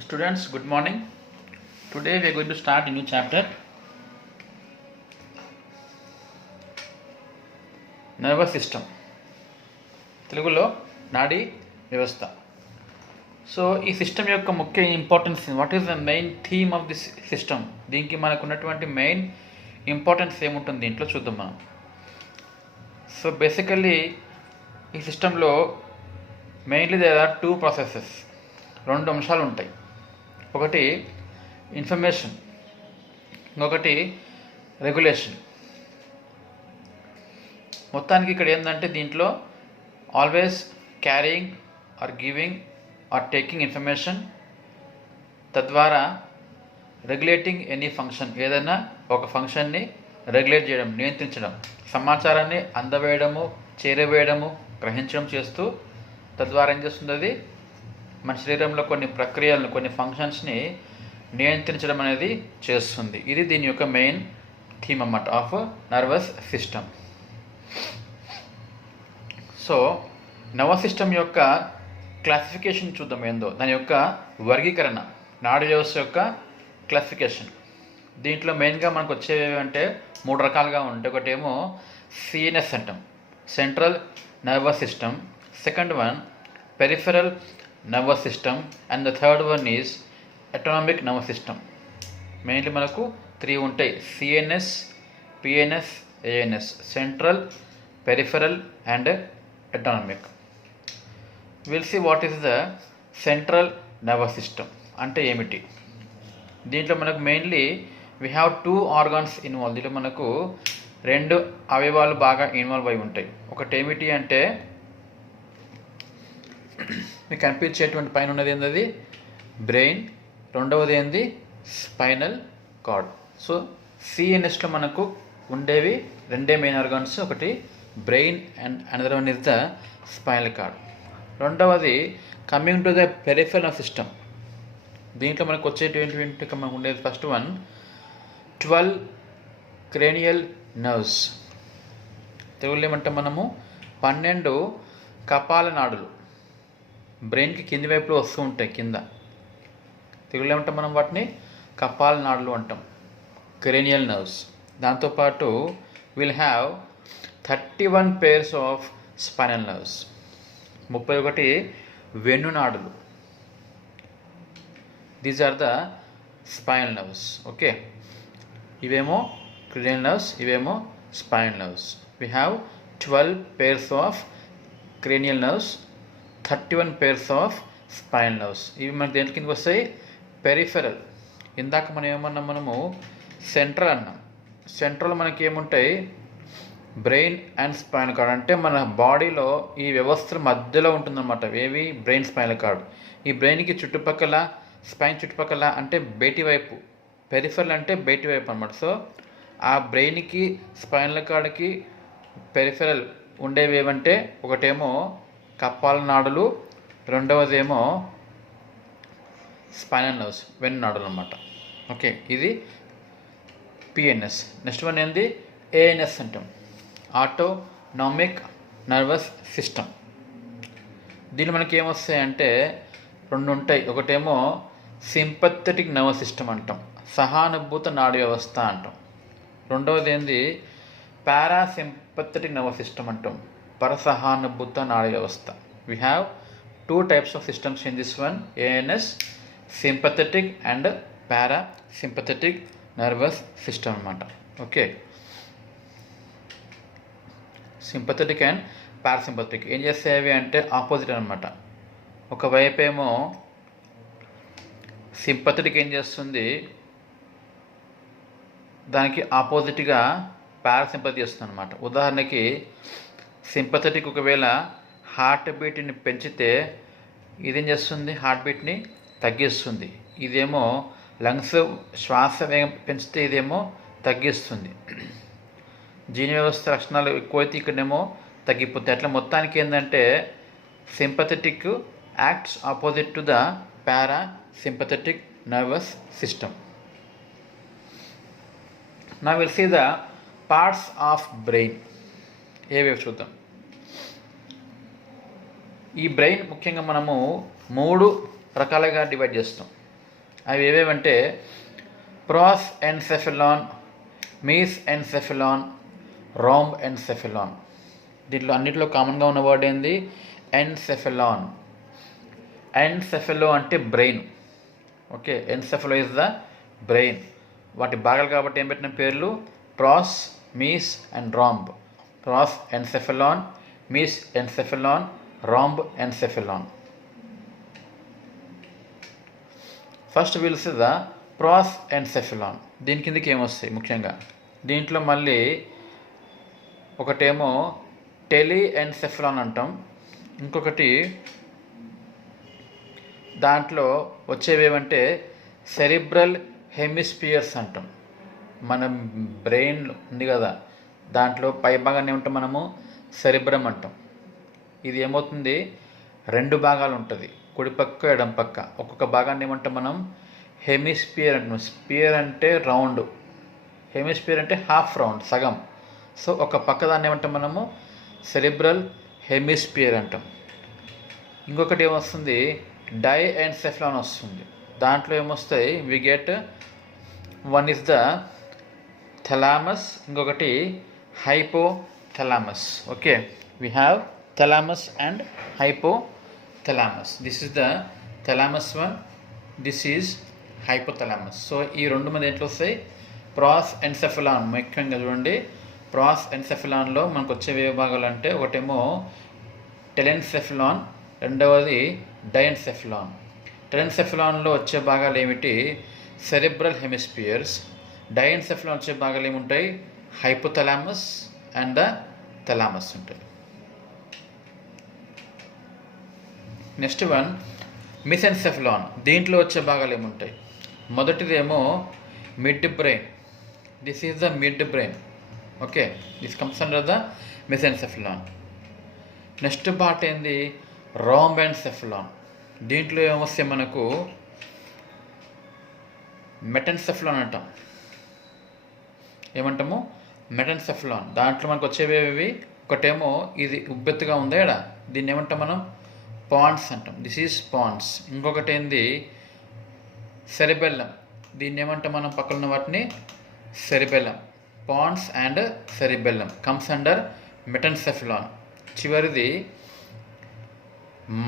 Students, good morning. Today we are going to start a new chapter, nervous system. తెలుగులో నాడీ వ్యవస్థ. So ఈ system యొక్క ముఖ్య importance, what is the main theme of this system, దీనికి మనకు ఉన్నటువంటి మెయిన్ ఇంపార్టెన్స్ ఏముంటుంది దీంట్లో చూద్దాం మనం. సో బేసికల్లీ ఈ సిస్టంలో mainly there are two processes, రెండు అంశాలు ఉంటాయి. ఒకటి ఇన్ఫర్మేషన్, ఇంకొకటి రెగ్యులేషన్. మొత్తానికి ఇక్కడ ఏంటంటే దీంట్లో always carrying or giving or taking information, తద్వారా రెగ్యులేటింగ్ ఎనీ ఫంక్షన్, ఏదైనా ఒక ఫంక్షన్ని రెగ్యులేట్ చేయడం, నియంత్రించడం, సమాచారాన్ని అందవేయడము, చేరవేయడము, గ్రహించడం చేస్తూ తద్వారా ఏం చేస్తుంది, అది మన శరీరంలో కొన్ని ప్రక్రియలను, కొన్ని ఫంక్షన్స్ని నియంత్రించడం అనేది చేస్తుంది. ఇది దీని యొక్క మెయిన్ థీమ్ అన్నమాట of nervous system. So nervous system యొక్క క్లాసిఫికేషన్ చూద్దాం ఏందో, దాని యొక్క వర్గీకరణ, నాడీ వ్యవస్థ యొక్క క్లాసిఫికేషన్. దీంట్లో మెయిన్గా మనకు వచ్చేవి అంటే మూడు రకాలుగా ఉంటాయి. ఒకటేమో సిఎన్ఎస్ అంటాం, central nervous system. Second one peripheral nervous system, and the third one is autonomic nervous system. Mainly మనకు త్రీ ఉంటాయి, CNS, PNS, ANS, central, peripheral and autonomic. Will see what is the central nervous system అంటే ఏమిటి. దీంట్లో మనకు mainly we have two organs involve. దీంట్లో మనకు రెండు అవయవాలు బాగా ఇన్వాల్వ్ అయి ఉంటాయి. ఒకటి ఏమిటి అంటే మీకు కనిపించేటువంటి పైన ఉన్నది ఏంది, బ్రెయిన్. రెండవది ఏంది, స్పైనల్ కార్డ్. సో సిఎన్ఎస్లో మనకు ఉండేవి రెండే మెయిన్ ఆర్గాన్స్, ఒకటి brain and another one is the spinal cord. రెండవది coming to the peripheral system. దీంట్లో మనకు వచ్చేటువంటి మనకు ఉండేది ఫస్ట్ వన్ 12 క్రేనియల్ నర్వ్స్. తెలుగులో ఏమంటే మనము 12 కపాల నాడులు బ్రెయిన్కి కింది వైపులో వస్తూ ఉంటాయి. కింద తెలుగులో ఏమంటాం మనం వాటిని కపాల నాడులు అంటాం, క్రేనియల్ నర్వ్స్. దాంతోపాటు will have 31 pairs of spinal nerves, 31 వెన్ను నాడులు. These are the spinal nerves. Okay, ఇవేమో క్రేనియల్ నర్వ్స్, ఇవేమో spinal nerves. We have 12 pairs of cranial nerves, 31 pairs of spinal nerves. ఇవి మనకి దేంట్లో కిందకి వస్తాయి, పెరిఫెరల్. ఇందాక మనం ఏమన్నాం, మనము సెంట్రల్ అన్నాం. సెంట్రల్ మనకి ఏముంటాయి, బ్రెయిన్ అండ్ స్పైనల్ కార్డ్. అంటే మన బాడీలో ఈ వ్యవస్థల మధ్యలో ఉంటుందన్నమాట. ఏవి, బ్రెయిన్, స్పైనల్ కార్డ్. ఈ బ్రెయిన్కి చుట్టుపక్కల, స్పైన్ చుట్టుపక్కల అంటే బయటి వైపు, పెరిఫెరల్ అంటే బయటి వైపు అనమాట. సో ఆ బ్రెయిన్కి, స్పైనల్ కార్డ్కి పెరిఫెరల్ ఉండేవి ఏమంటే ఒకటేమో కపాల నాడులు, రెండవదేమో స్పైనల్ నర్వ్స్, వెన్ను నాడులు అన్నమాట. ఓకే, ఇది పిఎన్ఎస్. నెక్స్ట్ వన్ ఏంది, ఏఎన్ఎస్ అంటాం, ఆటోనామిక్ నర్వస్ సిస్టమ్. దీనిలో మనకి ఏమొస్తాయంటే రెండు ఉంటాయి. ఒకటేమో సింపథెటిక్ నర్వస్ సిస్టమ్ అంటాం, సహానుభూత నాడీ వ్యవస్థ అంటాం. రెండవది ఏంది, పారాసింపథెటిక్ నర్వస్ సిస్టమ్ అంటాం, పరసహానుభూత నాడీ వ్యవస్థ. We have 2 types of systems in this one, ANS, sympathetic and parasympathetic nervous system అన్నమాట. ఓకే, సింపథెటిక్ అండ్ పారాసింపథెటిక్ ఏం చేస్తాయి అంటే ఆపోజిట్ అనమాట. ఒకవైపు ఏమో సింపథెటిక్ ఏం చేస్తుంది, దానికి ఆపోజిట్గా పారాసింపథీ చేస్తుంది అనమాట. ఉదాహరణకి సింపథెటిక్ ఒకవేళ హార్ట్ బీట్ని పెంచితే ఇదేం చేస్తుంది, హార్ట్ బీట్ని తగ్గిస్తుంది. ఇదేమో లంగ్స్ శ్వాస వేగం పెంచితే ఇదేమో తగ్గిస్తుంది. జీర్ణ వ్యవస్థ లక్షణాలు ఎక్కువైతే ఇక్కడేమో తగ్గిపోతాయి. అట్లా మొత్తానికి ఏంటంటే sympathetic acts opposite to the parasympathetic nervous system. Now will see the parts of brain. ఏవేవి చూద్దాం. ఈ బ్రెయిన్ ముఖ్యంగా మనము 3 రకాలుగా డివైడ్ చేస్తాం. అవి ఏవేవంటే ప్రాస్ ఎన్సెఫలాన్, మీస్ ఎన్సెఫలాన్, రాంబ్ ఎన్సెఫలాన్. దీంట్లో అన్నిటిలో కామన్గా ఉన్న వర్డ్ ఏంది? ఎన్సెఫలాన్. ఎన్సెఫలో అంటే brain. Okay, encephalo is the brain. వాటి భాగాలు కాబట్టి ఏం పెట్టిన పేర్లు? Pros, mes and rhomb. Prosencephalon, mesencephalon, rhombencephalon. First will see the prosencephalon. దీని కిందకి ఏమొస్తాయి ముఖ్యంగా? దీంట్లో మళ్ళీ ఒకటేమో టెలి ఎన్సెఫలాన్ అంటాం, ఇంకొకటి దాంట్లో వచ్చేవేమంటే సెరిబ్రల్ హెమిస్పియర్స్ అంటాం. మన బ్రెయిన్ ఉంది కదా, దాంట్లో పై భాగాన్ని ఏమంటాం మనము? సెరిబ్రమ్ అంటాం. ఇది ఏమవుతుంది? 2 భాగాలు ఉంటుంది, కుడి పక్క ఎడం పక్క. ఒక్కొక్క భాగాన్ని ఏమంటాం మనం? హెమిస్పియర్ అంటాం. స్పియర్ అంటే రౌండ్, హెమిస్పియర్ అంటే హాఫ్ రౌండ్, సగం. సో ఒక పక్క దాన్ని ఏమంటాం మనము? సెరిబ్రల్ హెమిస్పియర్ అంటాం. ఇంకొకటి ఏమొస్తుంది? డైఎన్సెఫలాన్ వస్తుంది. దాంట్లో ఏమొస్తాయి? We get one is the thalamus, ఇంకొకటి hypothalamus. Okay, we have thalamus and hypothalamus. This is the thalamus one, this is hypothalamus. So ఈ 2 మంది ఎట్లా వస్తాయి? Prosencephalon. ముఖ్యంగా చూడండి, ప్రాస్ ఎన్సెఫలాన్లో మనకు వచ్చే విభాగాలు అంటే ఒకటేమో టెలెన్సెఫలాన్, రెండవది డైఎన్సెఫలాన్. టెలెన్సెఫలాన్లో వచ్చే భాగాలు ఏమిటి? Cerebral hemispheres. డైఎన్సెఫలాన్ వచ్చే భాగాలు ఏముంటాయి? హైపోథలామస్ అండ్ ద థలామస్ ఉంటాయి. Next one mesencephalon. దీంట్లో వచ్చే భాగాలు ఏముంటాయి? మొదటిదేమో midbrain. This is the midbrain. Okay, this comes under the mesencephalon. Next part ఏంది? రాంబెన్సెఫలాన్. దీంట్లో ఏమొస్తే మనకు మెటెన్సెఫలాన్ అంటాం. ఏమంటాము? మెటెన్సెఫలాన్. దాంట్లో మనకు వచ్చేవి ఒకటేమో ఇది ఉబ్బెత్తుగా ఉందా ఇక్కడ, దీన్ని ఏమంటాం మనం? పాన్స్ అంటాం. This is pons. ఇంకొకటి ఏంది? సెరిబెల్లం. దీన్ని ఏమంటాం మనం? పక్కన ఉన్న వాటిని cerebellum. Pons and cerebellum comes under metencephalon. చివరిది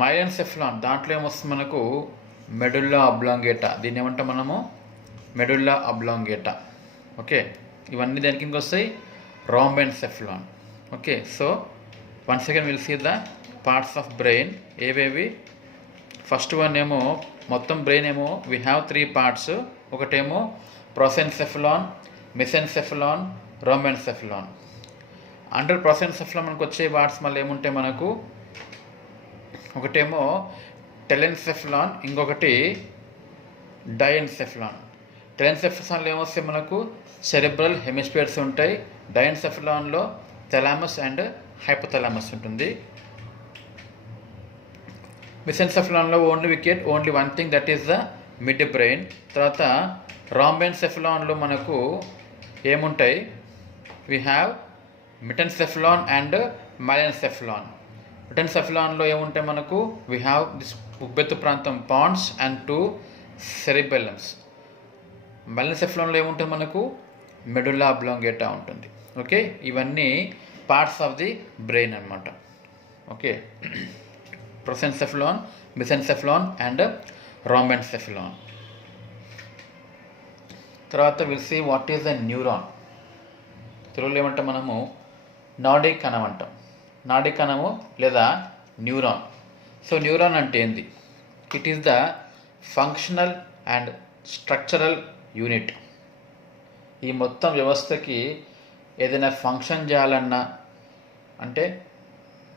మైలెన్సెఫలాన్. దాంట్లో ఏమొస్తుంది మనకు? Medulla oblongata. దీన్ని ఏమంటాం మనము? Medulla oblongata. ఓకే, ఇవన్నీ దాని కిందకి వస్తాయి rhombencephalon. Okay, so once again will see the parts of brain. ఏవేవి? ఫస్ట్ వన్ ఏమో మొత్తం బ్రెయిన్ ఏమో వీ హ్యావ్ 3 పార్ట్స్. ఒకటేమో ప్రొసెన్సెఫలాన్, మెసెన్సెఫలాన్, రాంబెన్సెఫలాన్. అండర్ ప్రొసెన్సెఫలాన్ మనకు వచ్చే పార్ట్స్ మళ్ళీ ఏముంటాయి మనకు? ఒకటేమో టెలెన్సెఫలాన్, ఇంకొకటి డైఎన్సెఫలాన్. టెలెన్సెఫలాన్లో ఏమొస్తాయి మనకు? సెరిబ్రల్ హెమిస్పియర్స్ ఉంటాయి. డైఎన్సెఫలాన్లో థలామస్ అండ్ హైపోథలామస్ ఉంటుంది. మిసెన్సెఫలాన్లో only we get only one thing, that is the midbrain. తర్వాత రాంబెన్సెఫలాన్లో మనకు ఏముంటాయి? We have మిటెన్సెఫలాన్ and మైలెన్సెఫలాన్. మిటెన్సెఫలాన్లో ఏముంటాయి మనకు? వి హ్యావ్ దిస్ ఉబ్బెత్తు ప్రాంతం పాన్స్ అండ్ 2 సెరిబెల్లమ్స్. మైలెన్సెఫలాన్లో ఏముంటుంది మనకు? మెడుల్లా అబ్లాంగేటా ఉంటుంది. ఓకే, ఇవన్నీ పార్ట్స్ ఆఫ్ ది బ్రెయిన్ అన్నమాట. Okay, prosencephalon, mesencephalon and rhombencephalon. తర్వాత will see what is the neuron. తెలుగులో ఏమంటాం మనము? నాడీ కణం అంటాం. నాడీ కణము లేదా న్యూరాన్. సో న్యూరాన్ అంటే ఏంది? It is the functional and structural unit. ఈ మొత్తం వ్యవస్థకి ఏదైనా ఫంక్షన్ చేయాలన్నా, అంటే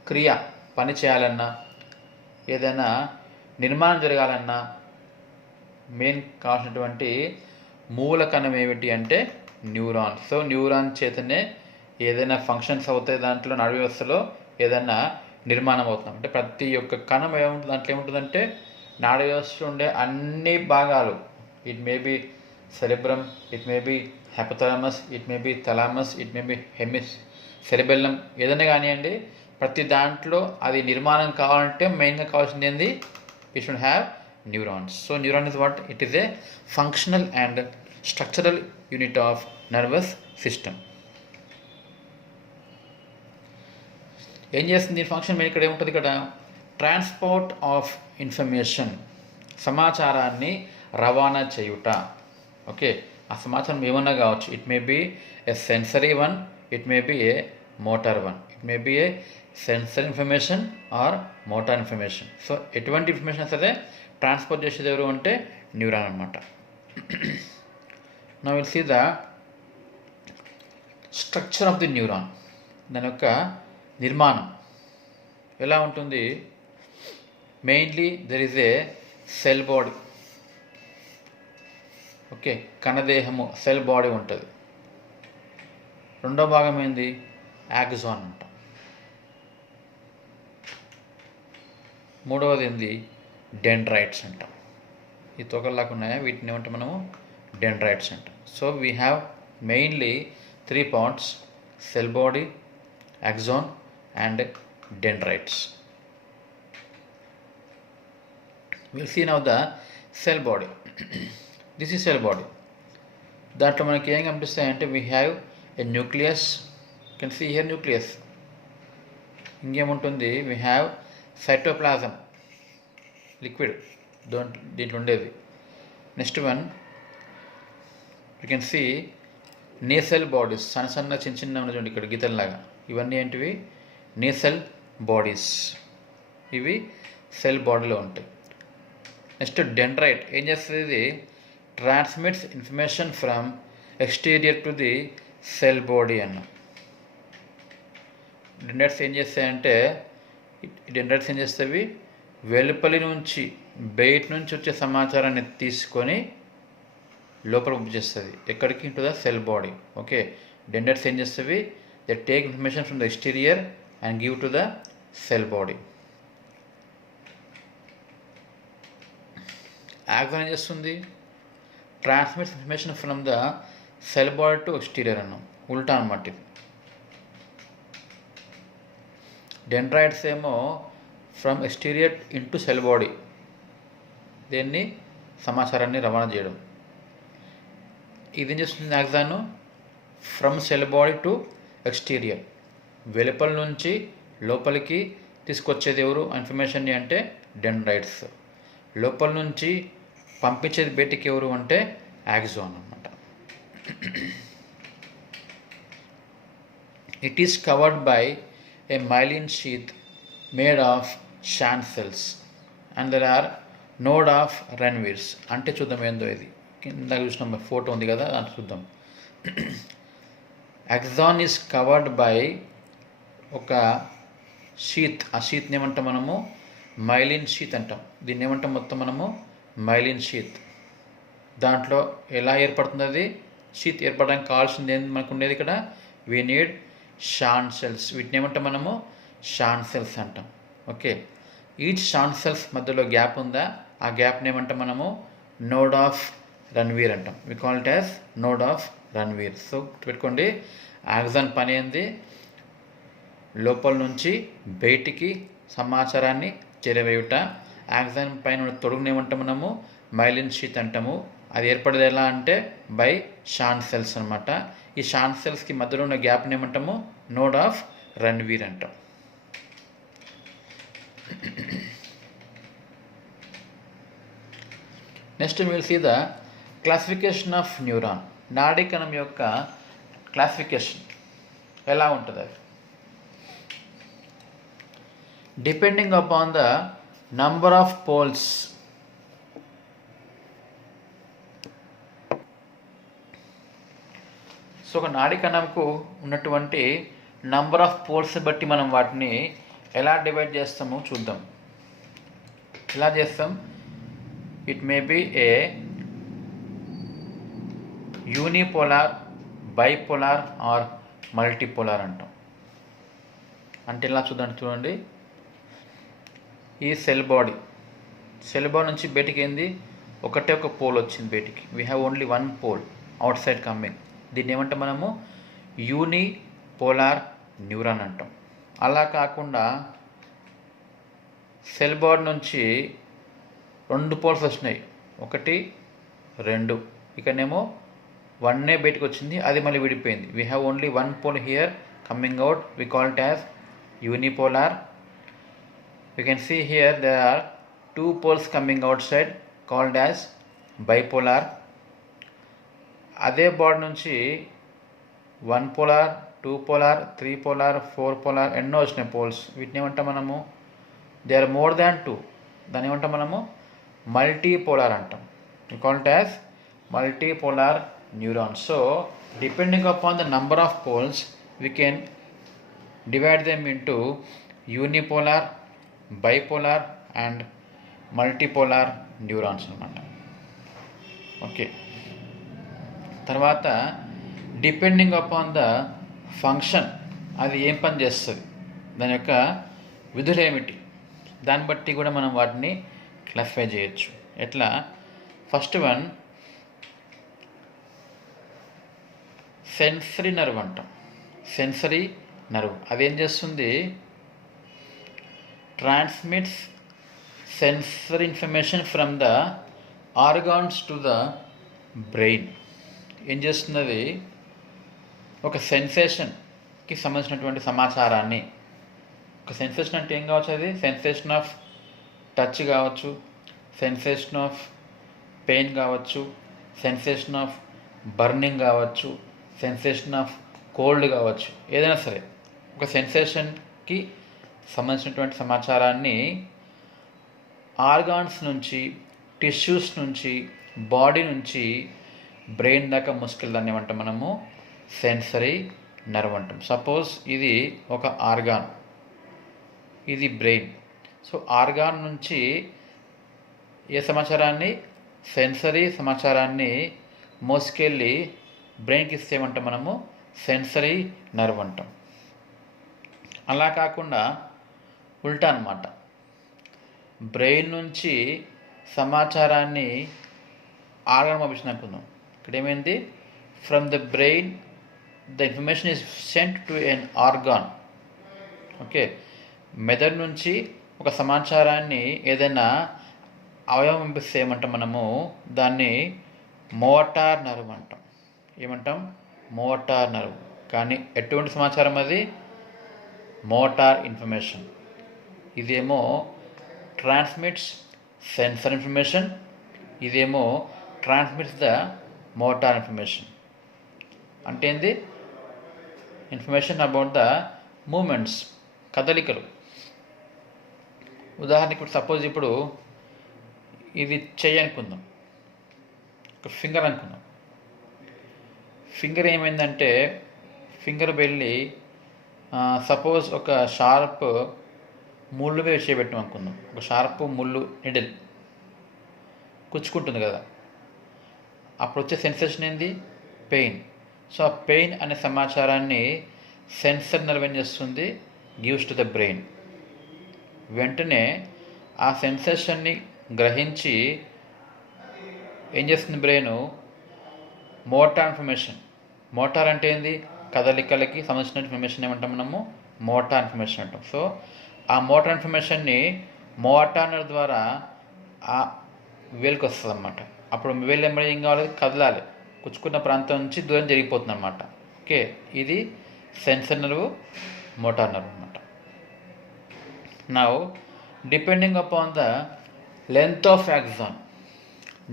క్రియ పని చేయాలన్నా, ఏదైనా నిర్మాణం జరగాలన్నా మెయిన్ కావాల్సినటువంటి మూల కణం ఏమిటి అంటే న్యూరాన్. సో న్యూరాన్ చేతనే ఏదైనా ఫంక్షన్స్ అవుతాయి, దాంట్లో నాడీ వ్యవస్థలో ఏదైనా నిర్మాణం అవుతుంది. అంటే ప్రతి ఒక్క కణం ఏముంటుంది, దాంట్లో ఏముంటుందంటే నాడీ వ్యవస్థలో ఉండే అన్ని భాగాలు, it may B cerebrum, it may B hypothalamus, it may B thalamus, it may B cerebellum, ఏదైనా కానివ్వండి, ప్రతి దాంట్లో అది నిర్మాణం కావాలంటే మెయిన్గా కావాల్సింది ఏంది? It should have neurons. So neuron is what? It is a functional and structural unit of nervous system. ఏం చేస్తుంది ఫంక్షన్ ఇక్కడ ఏముంటుంది? ఇక్కడ ట్రాన్స్పోర్ట్ ఆఫ్ ఇన్ఫర్మేషన్, సమాచారాన్ని రవాణా చేయుట. ఓకే, ఆ సమాచారం ఏమన్నా కావచ్చు. It may be a sensory one, it may be a motor one, it may be a sensory information or motor information. So ఎటువంటి ఇన్ఫర్మేషన్ సరే ట్రాన్స్పోర్ట్ చేసేది ఎవరు అంటే న్యూరాన్ అనమాట. Now will see the structure of the neuron. దాని యొక్క నిర్మాణం ఎలా ఉంటుంది? Mainly there is a cell body. Okay, కణదేహము సెల్ బాడీ ఉంటుంది. రెండో భాగం ఏంది? యాక్సాన్ అంట. మూడవది ఏంది? డెండ్రైట్స్ అంటాం. ఈ తొకల్లాగా ఉన్నాయా, వీటిని ఏమంటే మనము డెండ్రైట్స్ అంటాం. So we have mainly 3 parts: cell body, axon and dendrites. We'll see now the cell body. This is cell body. దాంట్లో మనకి ఏం కనిపిస్తాయంటే we have a nucleus. You can see here nucleus. ఇంకేముంటుంది? we have cytoplasm, liquid, దీంట్లో ఉండేది. Next one you can see Nissl bodies, సన్న చిన్న ఉన్న చూడండి ఇక్కడ గీతల్లాగా. ఇవన్నీ ఏంటివి? Nasal bodies. ఇవి సెల్ బాడీలో ఉంటాయి. నెక్స్ట్ డెండ్రైట్ ఏం చేస్తుంది? ఇది transmits information from exterior to the cell body అన్న. డెండ్రైట్స్ ఏం చేస్తాయంటే డెండ్రైట్స్ ఏం చేస్తాయి? వెలుపలి నుంచి బయట నుంచి వచ్చే సమాచారాన్ని తీసుకొని లోపల పంపించేస్తుంది. ఎక్కడికి? Into the cell body. Okay, dendrites ఏం చేస్తాయి? They take information from the exterior and give to the cell body. Axon ఏం చేస్తుంది? Transmits information from the cell body to exterior అన్నాం. ఉల్టా అన్నమాట ఇది. డెండ్రైట్స్ ఏమో from exterior into cell body, దీన్ని సమాచారాన్ని రవాణా చేయడం. ఇది ఏం చేస్తుంది? Axon from cell body to exterior, వెలుపల నుంచి లోపలికి తీసుకొచ్చేది ఎవరు ఇన్ఫర్మేషన్ని అంటే డెండ్రైట్స్. లోపల నుంచి పంపించేది బయటికి ఎవరు అంటే యాక్సాన్ అన్నమాట. It is covered by a myelin sheath made of Schwann cells and there are node of Ranvier's. అంటే చూద్దాం ఏందో ఇది. కింద చూసినాం ఫోటో ఉంది కదా, అది చూద్దాం. యాక్సాన్ ఈజ్ కవర్డ్ బై ఒక షీత్. ఆ షీత్ని ఏమంటాం మనము? మైలిన్ షీత్ అంటాం. దీన్ని ఏమంటాం మొత్తం మనము? Myelin sheath. దాంట్లో ఎలా ఏర్పడుతుంది అది? షీత్ ఏర్పడడానికి కావాల్సింది ఏంటి మనకు ఉండేది ఇక్కడ? We need Schwann cells. వీటిని ఏమంటాం మనము? షాన్ సెల్స్ అంటాం. ఓకే, ఈచ్ షాన్ సెల్స్ మధ్యలో గ్యాప్ ఉందా? ఆ గ్యాప్ని ఏమంటాం మనము? నోడ్ ఆఫ్ రన్వీర్ అంటాం. We call it as node of Ranvier. So పెట్టుకోండి, యాక్సాన్ పని ఏంది? లోపల నుంచి బయటికి సమాచారాన్ని చేరవేయుట. యాక్సాన్ పైన తొడుగుని ఏమంటాం మనము? మైలిన్ షీత్ అంటాము. అది ఏర్పడేది ఎలా అంటే బై షాన్ సెల్స్ అనమాట. ఈ షాన్ సెల్స్కి మధ్యలో ఉన్న గ్యాప్ని ఏమంటాము? నోడ్ ఆఫ్ రన్వీర్ అంటాం. Next will see the classification of neuron. నాడీ కణం యొక్క క్లాసిఫికేషన్ ఎలా ఉంటుంది? Depending upon the number of poles. So ఒక నాడీ కణంకు ఉన్నటువంటి నంబర్ ఆఫ్ పోల్స్ బట్టి మనం వాటిని ఎలా డివైడ్ చేస్తామో చూద్దాం. ఎలా చేస్తాం? It may be a unipolar, bipolar or multipolar అంటాం. అంటే ఇలా చూడండి. ఈ సెల్ బాడీ నుంచి బయటికి ఏంది? ఒకటే ఒక పోల్ వచ్చింది బయటికి. We have only one pole outside coming. దీన్ని ఏమంటాం మనము? యూనిపోలార్ న్యూరాన్ అంటాం. అలా కాకుండా సెల్ బాడీ నుంచి 2 పోల్స్ వచ్చినాయి, 1 2. ఇక్కడనేమో 1 బయటకు వచ్చింది, అది మళ్ళీ విడిపోయింది. We have only 1 pole here coming out, we call it as unipolar. We can see here there are 2 poles coming outside called as bipolar. అదే బాడీ నుంచి 1 polar, 2 polar, 3 polar, 4 polar ఎన్నో వచ్చినాయి పోల్స్. వీటిని ఏమంటాం మనము? They are more than 2. దాన్ని ఏమంటాం మనము? మల్టీపోలార్ అంటాం. we call it as multipolar neurons. So depending upon the number of poles we can divide them into unipolar, bipolar and multipolar neurons అన్నమాట. ఓకే, తర్వాత డిపెండింగ్ అపాన్ ద ఫంక్షన్, అది ఏం పని చేస్తుంది, దాని యొక్క విధులు ఏమిటి, దాన్ని బట్టి కూడా మనం వాటిని క్లాసిఫై చేయొచ్చు. ఎట్లా? ఫస్ట్ వన్ సెన్సరీ నర్వ్ అంటాం. సెన్సరీ నర్వ్ అదేం చేస్తుంది? Transmits sensory information from the organs to the brain. ఏం చేస్తున్నది? ఒక సెన్సేషన్కి సంబంధించినటువంటి సమాచారాన్ని, ఒక సెన్సేషన్ అంటే ఏం కావచ్చు? అది సెన్సేషన్ ఆఫ్ టచ్ కావచ్చు, సెన్సేషన్ ఆఫ్ పెయిన్ కావచ్చు, సెన్సేషన్ ఆఫ్ బర్నింగ్ కావచ్చు, సెన్సేషన్ ఆఫ్ కోల్డ్ కావచ్చు, ఏదైనా సరే ఒక సెన్సేషన్కి సంబంధించినటువంటి సమాచారాన్ని ఆర్గాన్స్ నుంచి, టిష్యూస్ నుంచి, బాడీ నుంచి బ్రెయిన్ దాకా మోసుకెళ్ళదాన్ని ఏమంటాం మనము? సెన్సరీ నర్వ్ అంటాం. సపోజ్ ఇది ఒక ఆర్గాన్, ఇది బ్రెయిన్. సో ఆర్గాన్ నుంచి ఏ సమాచారాన్ని? సెన్సరీ సమాచారాన్ని మోసుకెళ్ళి బ్రెయిన్కి ఇస్తే ఏమంటాం మనము? సెన్సరీ నర్వ్ అంటాం. అలా కాకుండా ఉల్టా అన్నమాట. బ్రెయిన్ నుంచి సమాచారాన్ని ఆర్గాన్ పంపించిన అనుకుందాం. ఇక్కడ ఏమైంది? From the brain the information is sent to an organ. Okay, మెదడు నుంచి ఒక సమాచారాన్ని ఏదైనా అవయవం పంపిస్తే ఏమంటాం మనము? దాన్ని మోటార్ నర్వ్ అంటాం. ఏమంటాం? Motor nerve. కానీ ఎటువంటి సమాచారం అది? Motor information. ఇదేమో ట్రాన్స్మిట్స్ సెన్సర్ ఇన్ఫర్మేషన్, ఇదేమో ట్రాన్స్మిట్స్ ద మోటార్ ఇన్ఫర్మేషన్. అంటే ఏంది? ఇన్ఫర్మేషన్ అబౌట్ ద మూమెంట్స్, కదలికలు. ఉదాహరణకి ఇప్పుడు సపోజ్ ఇప్పుడు ఇది చెయ్యి అనుకుందాం, ఒక ఫింగర్ అనుకుందాం. ఫింగర్ ఏమైందంటే, ఫింగర్ వెళ్ళి సపోజ్ ఒక షార్ప్ ముళ్ళు మీద చేయబెట్టాం అనుకుందాం. ఒక షార్ప్ ముళ్ళు నిడిల్ కుచ్చుకుంటుంది కదా, అప్పుడు వచ్చే సెన్సేషన్ ఏంది? పెయిన్. సో ఆ పెయిన్ అనే సమాచారాన్ని సెన్సర్ నర్వ్ ఏం చేస్తుంది? Gives to the brain. వెంటనే ఆ సెన్సేషన్ని గ్రహించి ఏం చేస్తుంది బ్రెయిన్? Motor information. మోటార్ అంటే ఏంది? కదలికలకి సంబంధించిన ఇన్ఫర్మేషన్ ఏమంటాం మనము? మోటార్ ఇన్ఫర్మేషన్ అంటాం. సో ఆ మోటార్ ఇన్ఫర్మేషన్ని మోటార్ నర్వ్ ద్వారా ఆ వేలుకి వస్తుంది అన్నమాట. అప్పుడు వేలు ఎంబడి ఏం కావాలి? కదలాలి. కుచ్చుకున్న ప్రాంతం నుంచి దూరం జరిగిపోతుంది అన్నమాట. ఓకే, ఇది సెన్సర్ నర్వ్, మోటార్ నర్వ్ అన్నమాట. Now depending upon the length of axon,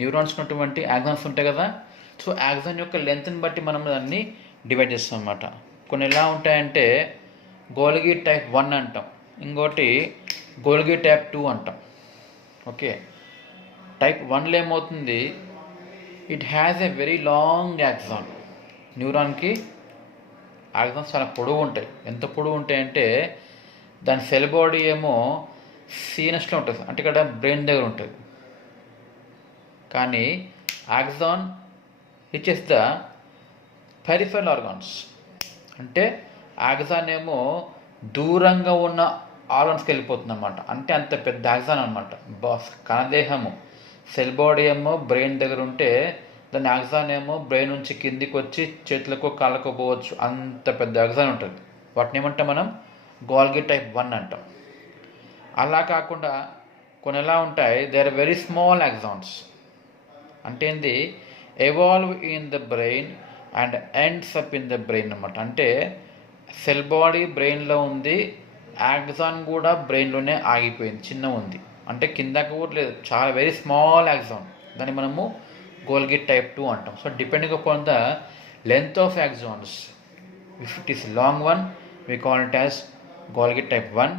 neurons ఉన్నటువంటి యాక్సాన్స్ ఉంటాయి కదా. సో యాక్సాన్ యొక్క లెంత్ని బట్టి మనం దాన్ని డివైడ్ చేస్తాం అన్నమాట. కొన్ని ఎలా ఉంటాయంటే గోల్గి టైప్ 1 అంటాం, ఇంకోటి గోల్గి టైప్ 2 అంటాం. ఓకే, టైప్ 1లో ఏమవుతుంది? It has a very long axon. న్యూరాన్కి యాక్సాన్స్ చాలా పొడవు ఉంటాయి. ఎంత పొడవు ఉంటాయంటే దాని సెల్ బాడీ ఏమో సీనస్లో ఉంటుంది, అంటే ఇక్కడ బ్రెయిన్ దగ్గర ఉంటుంది. కానీ axon reaches the peripheral organs. అంటే యాక్సాన్ ఏమో దూరంగా ఉన్న ఆర్గాన్స్కి వెళ్ళిపోతుంది అన్నమాట. అంటే అంత పెద్ద యాక్సాన్ అనమాట. కణదేహము సెల్ బాడీ ఏమో బ్రెయిన్ దగ్గర ఉంటే దాని యాక్సాన్ ఏమో బ్రెయిన్ నుంచి కిందికి వచ్చి చేతులకు కాళ్ళకు పోవచ్చు, అంత పెద్ద యాక్సాన్ ఉంటుంది. వాటిని ఏమంటాం మనం? గోల్గి టైప్ 1 అంటాం. అలా కాకుండా కొన్ని ఎలా ఉంటాయి, they are very small axons. అంటే ఏంది, evolve in the brain and ends up in the brain అనమాట. అంటే సెల్ బాడీ బ్రెయిన్లో ఉంది, యాక్సాన్ కూడా బ్రెయిన్లోనే ఆగిపోయింది, చిన్న ఉంది, అంటే కిందకు కూడా లేదు, చాలా వెరీ స్మాల్ యాక్సాన్. దాన్ని మనము గోల్గి టైప్ 2 అంటాం. So depending upon the length of axons, if it is long one we call it as Golgi type 1.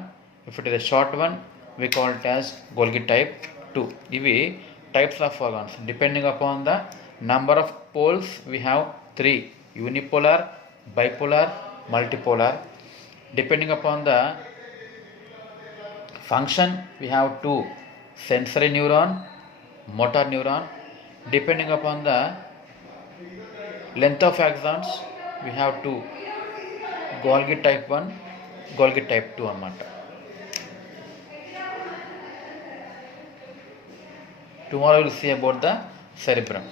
If it is a short one, we call it as Golgi type 2. ఇవి types of organs. Depending upon the number of poles, we have 3: unipolar, bipolar, multipolar. Depending upon the function, we have 2: sensory neuron, motor neuron. Depending upon the length of axons, we have 2: Golgi type 1, Golgi type 2 అన్నమాట. Tomorrow we will see about the cerebrum.